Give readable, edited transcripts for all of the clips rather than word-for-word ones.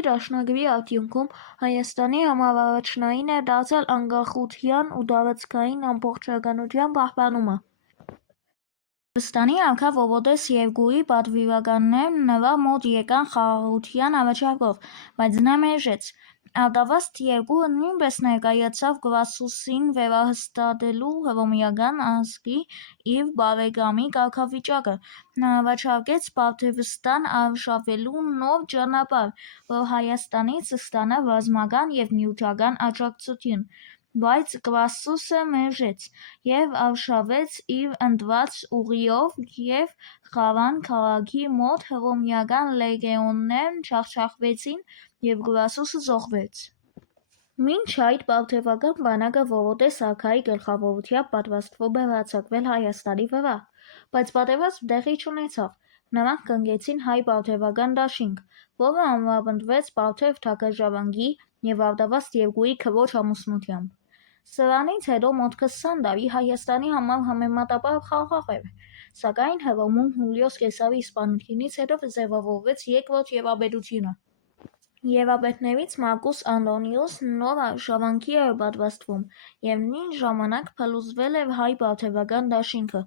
Մեկի դաշնագրի արդյունքում Հայաստանի համավարակչնային է դարձել անկախության ու տարածքային ամբողջականության պահպանումը։ Վստանի անգամ Վովոդես Երգուի պատվիրականներն նրա մոտ եկան խաղաղության առաջարկով, բայց նա մերժեց։ Արտավազդ Երգուը նույնպես ներկայացավ Կրասուսին վերահաստատելու հռոմեական ազգի իր բարեկամի կարգավիճակը։ Նա առաջարկեց Բարթևստան արշավելու նոր ճանապարհ, որ Հայաստանից ստանա ռազմական և նյութական աջակցություն, բայց Կրասուսը մերժեց և արշավեց իր ընտրած ուղիով, և Խարան քաղաքի մոտ հռոմեական լեգեոններն ջախջախվեցին, և Կրասուսը զոհվեց։ Մինչ այդ բարթևական բանակը Վովոդես արքայի գլխավորությամբ պատրաստվում էր հարձակվել Հայաստանի վրա, բայց պատերազմը տեղի չունեցավ։ Նրանք կնքեցին հայ-բարթևական դաշինք, որը ամրապնդվեց Բարթև թագաժառանգի և Արտավազդ Երգուի քրոջ ամուսնությամբ։ Սրանից հետո մոտ 20 տարի Հայաստանի համար համեմատաբար խաղաղ էր, սակայն Հռոմում Հուլիոս Կեսարի սպանությունից հետո ձևավորվեց երկրորդ Եվրապետությունը։ Եվրապետներից Մարկուս Անդոնիուսն նոր արշավանքի էր պատրաստվում, և նույն ժամանակ փլուզվել էր հայ-բարթևական դաշինքը։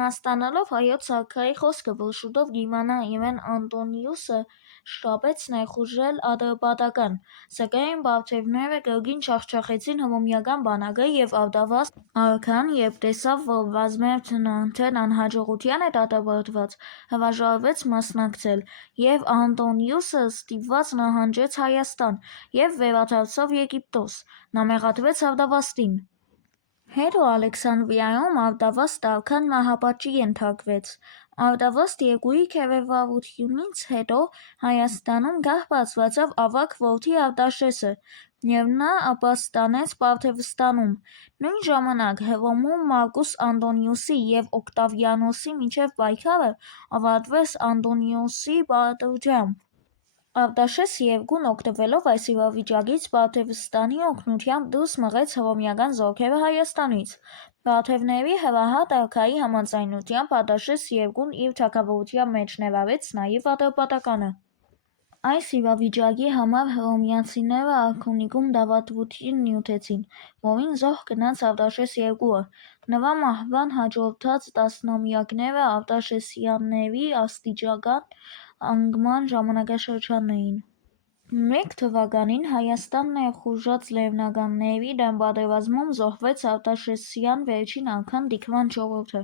Նա ստանալով հայոց արքայի խոսքը, որ շուտով կիմանա իրեն, Անդոնիուսը շտապեց ներխուժել Ատրպատական, սակայն բարթևները կրկին ջախջախեցին հռոմեական բանակը, և Արտավազդ արքան, երբ տեսավ, որ ռազմերթն արդեն անհաջողության է դատապարտված, հրաժարվեց մասնակցել, և Անդոնիուսը ստիպված նահանջեց Հայաստան և վերադարձավ Եգիպտոս։ Նա մեղադրեց Արտավազդին։ Հետո Ալեքսանդրիայում Արտավազդ արքան մահապատժի ենթարկվեց։ Արտավազդ Երգուի քերեվարությունից հետո Հայաստանում գահ բարձրացավ ավագ որդի Արտաշեսը, և նա ապաստանեց Բարթևստանում։ Նույն ժամանակ Հռոմում Մարկուս Անդոնիուսի և Օկտավիանոսի միջև պայքարը ավարտվեց Անդոնիոսի պարտությամբ։ Արտաշես Երկուն, օգտվելով այս իրավիճակից, Բարթևստանի օգնությամբ դուրս մղեց հռոմեական զորքերը Հայաստանից։ Բարթևների հրահատ արքայի համաձայնությամբ Արտաշես Երկուն իր թագավորության մեջ ներառեց նաև Ատրպատականը։ Այս իրավիճակի համար հռոմեացիները արքունիքում դավադրություն նյութեցին, որին զոհ գնաց Արտաշես Երկուը։ Նրա մահվան հաջորդած տասնամյակները Արտաշեսյանների աստիճան անկման ժամանակաշրջանն էին։ 1 թվականին Հայաստան ներխուժած լեռնականների դեմ պատերազմում զոհվեց արտաշեսյան վերջին արքան Տիկվան IV-ը։